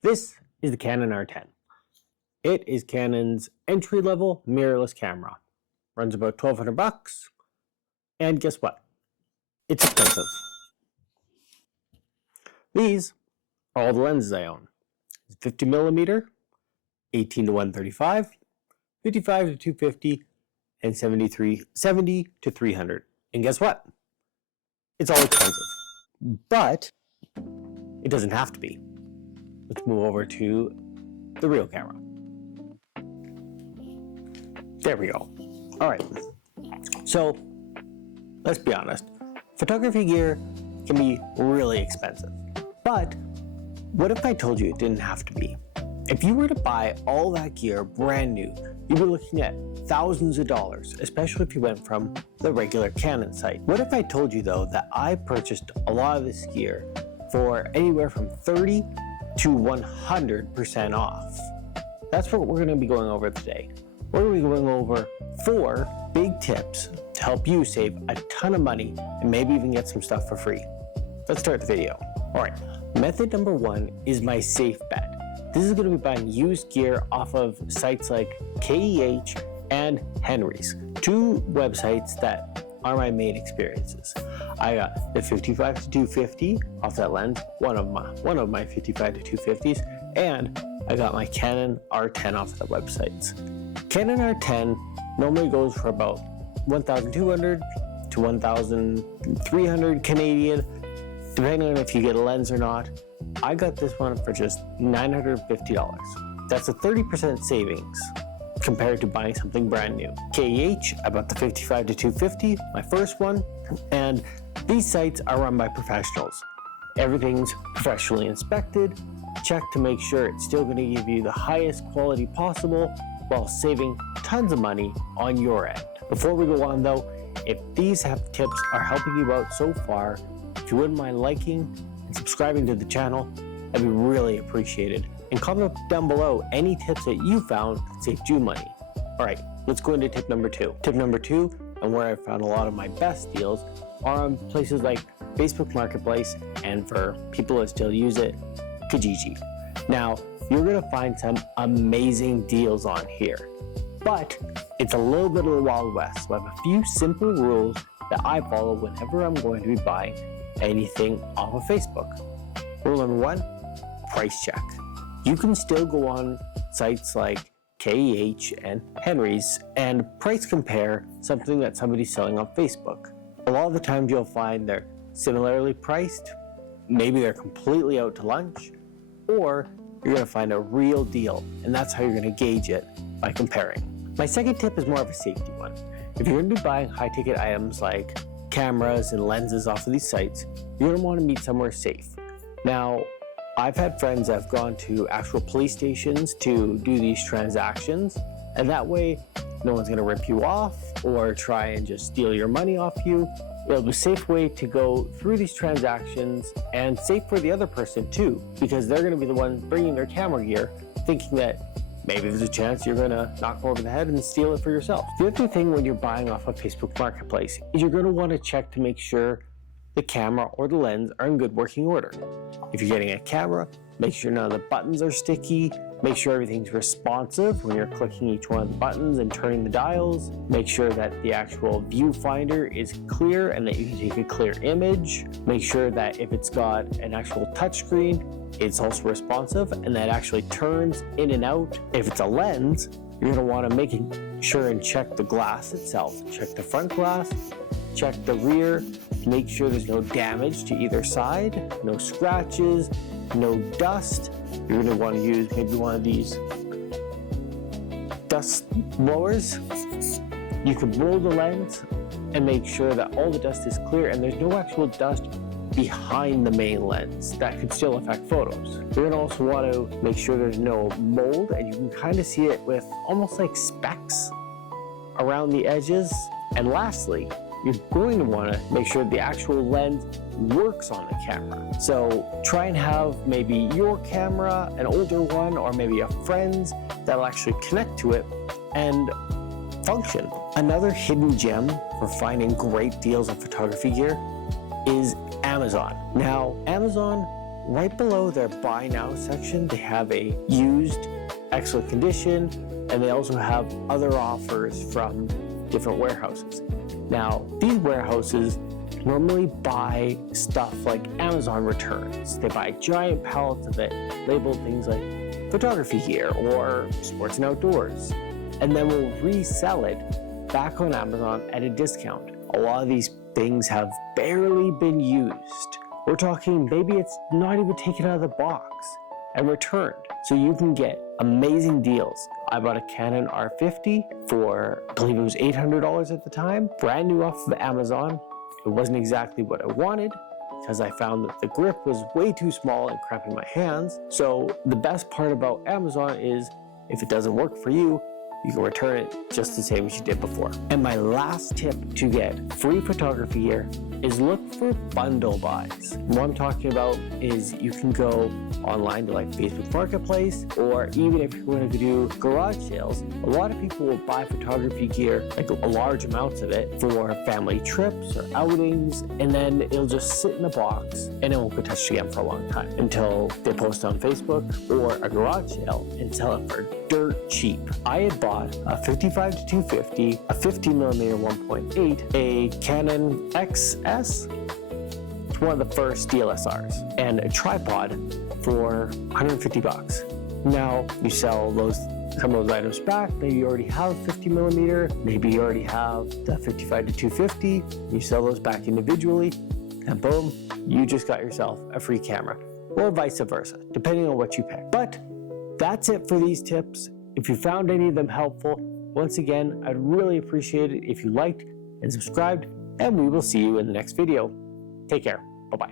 This is the Canon R10. It is Canon's entry-level mirrorless camera. Runs about $1,200, and guess what? It's expensive. These are all the lenses I own. 50mm, 18-135, 55-250, and 70-300. And guess what? It's all expensive. But it doesn't have to be. Let's move over to the real camera. There we go. All right. So let's be honest. Photography gear can be really expensive. But what if I told you it didn't have to be? If you were to buy all that gear brand new, you'd be looking at thousands of dollars, especially if you went from the regular Canon site. What if I told you though that I purchased a lot of this gear for anywhere from 30 to 100% off? That's what we're going to be going over today. We're going to be going over 4 big tips to help you save a ton of money and maybe even get some stuff for free. Let's start the video. All right, method number 1 is my safe bet. This is going to be buying used gear off of sites like KEH and Henry's, 2 websites that are my main experiences. I got the 55-250 off that lens, one of my 55-250s, and I got my Canon R10 off of the websites. Canon R10 normally goes for about 1,200 to 1,300 Canadian, depending on if you get a lens or not. I got this one for just $950. That's a 30% savings compared to buying something brand new. KEH, I bought the 55-250, my first one, and these sites are run by professionals. Everything's professionally inspected, checked to make sure it's still going to give you the highest quality possible while saving tons of money on your end. Before we go on though, if these tips are helping you out so far, if you wouldn't mind liking and subscribing to the channel, that'd be really appreciated. And comment down below any tips that you found that saved you money. All right, let's go into tip number 2. Tip number 2, and where I found a lot of my best deals, are on places like Facebook Marketplace, and for people that still use it, Kijiji. Now, you're gonna find some amazing deals on here, but it's a little bit of the Wild West. So I have a few simple rules that I follow whenever I'm going to be buying anything off of Facebook. Rule number 1, price check. You can still go on sites like KEH and Henry's and price compare something that somebody's selling on Facebook. A lot of the times you'll find they're similarly priced, maybe they're completely out to lunch, or you're going to find a real deal, and that's how you're going to gauge it, by comparing. My second tip is more of a safety one. If you're going to be buying high-ticket items like cameras and lenses off of these sites, you're going to want to meet somewhere safe. Now, I've had friends that have gone to actual police stations to do these transactions, and that way no one's going to rip you off or try and just steal your money off you. It'll be a safe way to go through these transactions, and safe for the other person too, because they're going to be the ones bringing their camera gear thinking that maybe there's a chance you're going to knock them over the head and steal it for yourself. The other thing when you're buying off of Facebook Marketplace is you're going to want to check to make sure the camera or the lens are in good working order. If you're getting a camera, make sure none of the buttons are sticky. Make sure everything's responsive when you're clicking each one of the buttons and turning the dials. Make sure that the actual viewfinder is clear and that you can take a clear image. Make sure that if it's got an actual touchscreen, it's also responsive and that actually turns in and out. If it's a lens, you're going to want to make sure and check the glass itself. Check the front glass, check the rear, make sure there's no damage to either side, no scratches, no dust. You're going to want to use maybe one of these dust blowers. You can blow the lens and make sure that all the dust is clear and there's no actual dust behind the main lens that could still affect photos. You're going to also want to make sure there's no mold, and you can kind of see it with almost like specks around the edges. And lastly, you're going to want to make sure the actual lens works on the camera. So try and have maybe your camera, an older one, or maybe a friend's that'll actually connect to it and function. Another hidden gem for finding great deals on photography gear is Amazon. Now, Amazon right below their buy now section, they have a used, excellent condition, and they also have other offers from different warehouses. Now, these warehouses normally buy stuff like Amazon returns. They buy giant pallets of it, labeled things like photography gear or sports and outdoors, and then will resell it back on Amazon at a discount. A lot of these things have barely been used. We're talking maybe it's not even taken out of the box and returned. So you can get amazing deals. I bought a Canon R50 for, I believe it was $800 at the time, brand new off of Amazon. It wasn't exactly what I wanted because I found that the grip was way too small and cramping my hands. So the best part about Amazon is if it doesn't work for you, you can return it just the same as you did before. And my last tip to get free photography gear is look for bundle buys. What I'm talking about is you can go online to like Facebook Marketplace, or even if you're going to do garage sales, a lot of people will buy photography gear, like large amounts of it, for family trips or outings, and then it'll just sit in a box and it won't get touched again for a long time until they post on Facebook or a garage sale and sell it for dirt cheap. I had bought a 55 to 250, a 50mm 1.8, a Canon XS, it's one of the first DSLRs, and a tripod for 150 bucks. Now you sell some of those items back. Maybe you already have 50mm, maybe you already have the 55 to 250, you sell those back individually, and boom, you just got yourself a free camera, or vice versa, depending on what you pick. But that's it for these tips. If you found any of them helpful, once again, I'd really appreciate it if you liked and subscribed, and we will see you in the next video. Take care. Bye-bye.